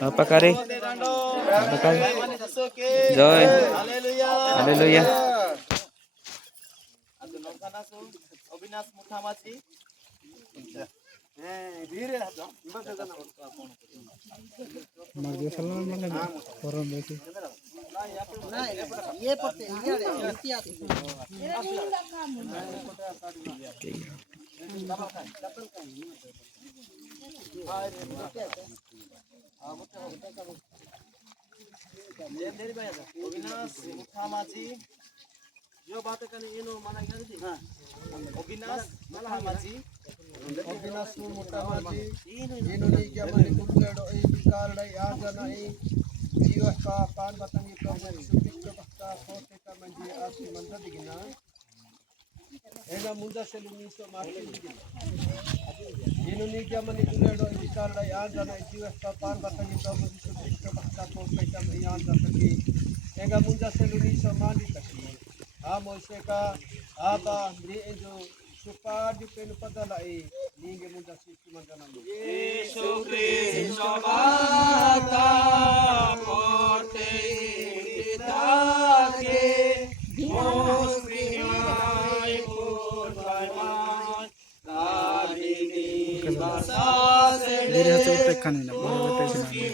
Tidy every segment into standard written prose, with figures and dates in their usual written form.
Apa kari? Apa kari? Joy. Haleluya. Abinash মুঠামাঝি Abinash মুঠামাঝি जो बात करने ये नो माना गया थी हां अविनाश मुठामाझी अविनाश मुठामाझी इनो नहीं क्या माने गुरुलेडो ए विकार लाई आ जाना ए जीव का पान बतंगी प्रभु सुपिष्ट भक्ता होते का मंजी आसी मंद दिगिना एना मुंदा से लुनी सो मार्के दिगिना इनो नहीं क्या माने गुरुलेडो ए विकार लाई आ जाना ए जीव का पान बतंगी प्रभु सुपिष्ट भक्ता होते का मंजी आ जाता की एना मुंदा से लुनी सो मांडी तकी Mose ka aba mrienjo supar di penu padalai ninge muda sisi mandanam Yesu Kristo bata porte itake Mosri hai por pai mai kadini basa Diri hati utekkan ini, boleh betul sih.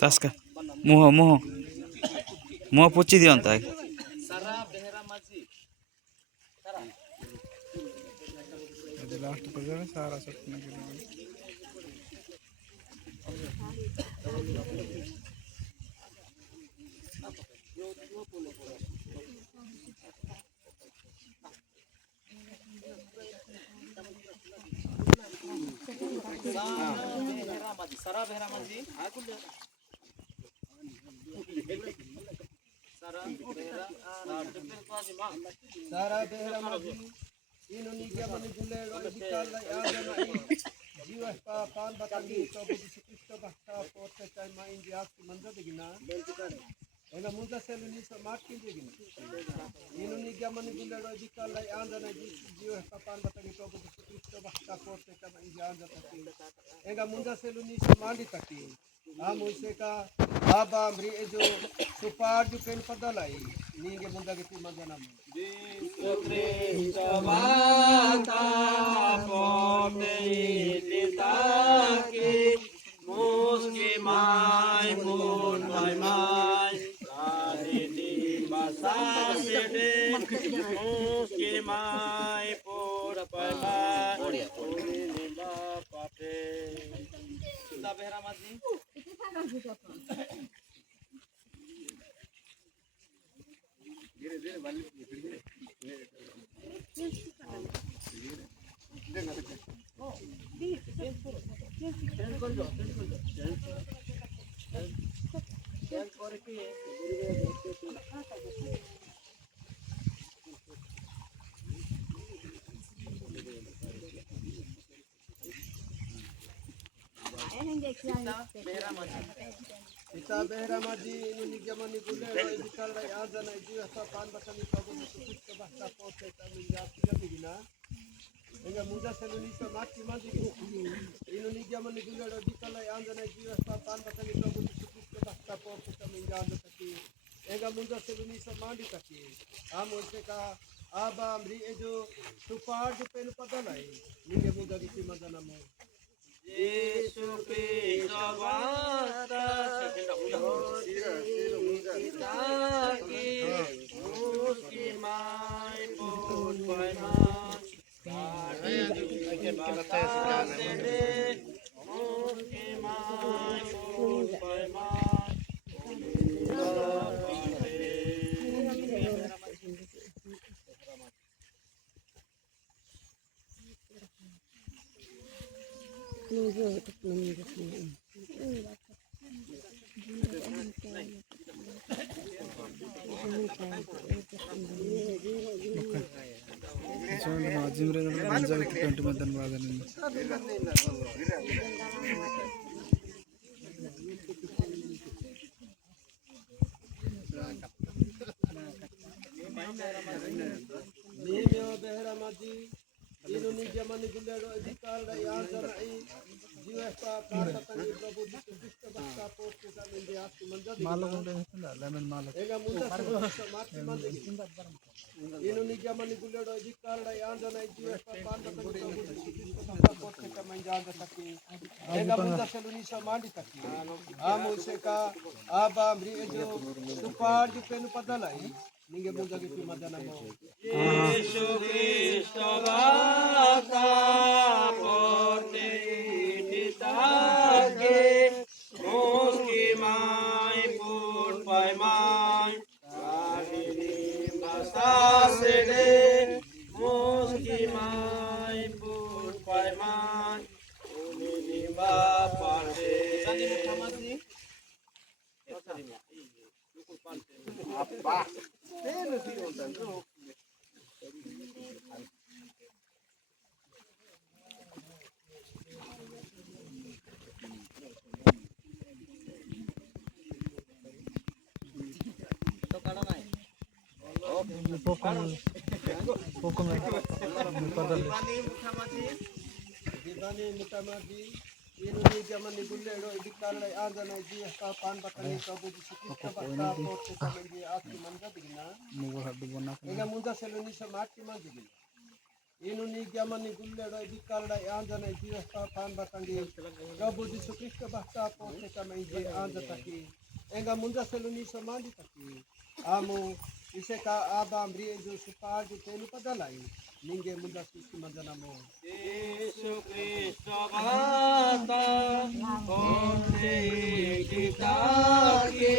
Taska, muho puci di ontai. Sarah Behera Maji. Sarah. Jadi last perjalanan Sarah setnya gitu. Sarah Behera Maji. Sarah Behera Maji ino ni क्या मने गुले रो विकार लाई आ जाना जीव का पान बतंगी प्रभु यीशु क्रिस्त भक्ता पोते चाय मा इंडिया की मंदिर दिगिना एना मुंदा से लुनी से मार्क की दिगिना ino ni क्या मने गुले रो विकार लाई आ जाना जीव का पान बतंगी प्रभु यीशु क्रिस्त भक्ता पोते चाय मा इंडिया जाता की एना मुंदा से लुनी से मांडी तकी Mose ka aba mri ejo supar ju pen padalai ninge munda gitu manjanam Yesu Kristo mata pote itake muski mai pun mai mai radini basa sede muski mai pun pai mai radini ba pate Sarah Behera Maji Kita Behera Maji ini jamani gule ro ibikal rai azana iji asa pan batani prabu Kristo bahasa pote kami jatuh digina enga muda seluni sa mati mati ini ni jamani gule ro ibikal rai azana iji asa pan batani prabu Kristo bahasa pote kami jatuh taki enga muda seluni sa mandi taki Mose ka aba mri ejo supar ju pen padalai ninge muda gisi mandanamu Yesu Kristo bata itake muski mai pun pai mai kadini basa sede muski mai pun pai mai Azimre menjadi kepentu madan wadan ini. Nimeo behera maji Indonesia mani gulero edikal da yanzana I jiwesta kata tani Prabhu Jisu Krishna bhakta poste sa mende astu manjadi ega munda mati mandi Indonesia mani gulero edikal da yanzana I jiwesta kata tani Prabhu Jisu Krishna bhakta poste sa manjada taki ega munda seluni sa mandi taki amo seka aba mri ejo supar ju penu padalai ninge munda gitu madana mo Yesu Kristo bhakta poste ditake moski mai pur pai mai kahini basa sede moski mai pur pai mai uni bapa de sani mukhamadi apa tenu sih ondan Dibani mutamadi Indonesia mani gullero idikalla anjana jiwesta pan batani Prabhu Jisu Krishna bhakta poste sa mende astu manjadigina ega munda seluni sa mati manjadigina Indonesia mani gullero idikalla anjana jiwesta pan batani Prabhu Jisu Krishna bhakta poste sa mende anjataki ega munda seluni sa mandi taki amo iseka aba mriejo supaju tenu padalai ninge munda susti manjanamo Yesu Kristo bhakta poste ditake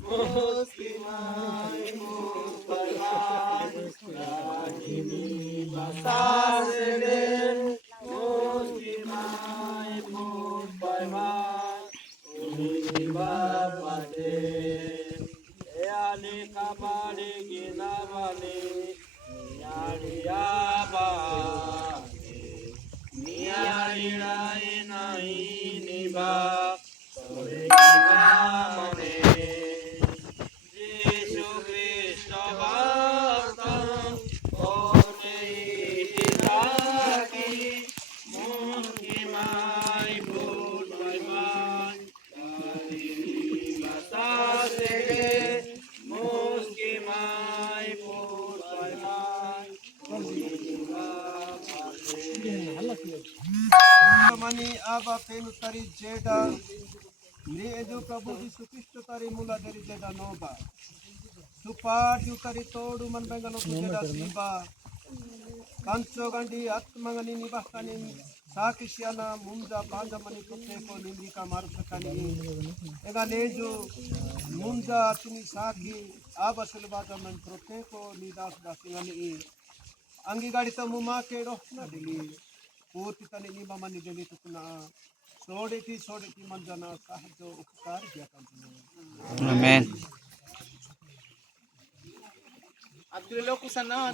moski mai mupalai kahini basasede moski mai mupalai uni bapade eane kabale ginavale Niari aba Niari rai nai niba Sore kimamane Yesu Kristo bhakta Poste ditaki Moski mai put mai mai Kahini basasede Moski mai put mai mai Mani aba penu tari jeda Ni edu Prabhu Jisu Krishna tari mula dari jeda nova Supar ju tari todu man bengalo jeda siba Kancho gandi atmangani nibahkani Sakishyana mumja panja mani kutte ko nindika marusakani Ega neju mumja tini saki aba silbata man prote ko nidas dasingani Anggi gadi tamu make rohna dili Purti tani nima mani dili tukuna Sodeti manjana sahajo upkar diakan Amen. Abdul Loku sana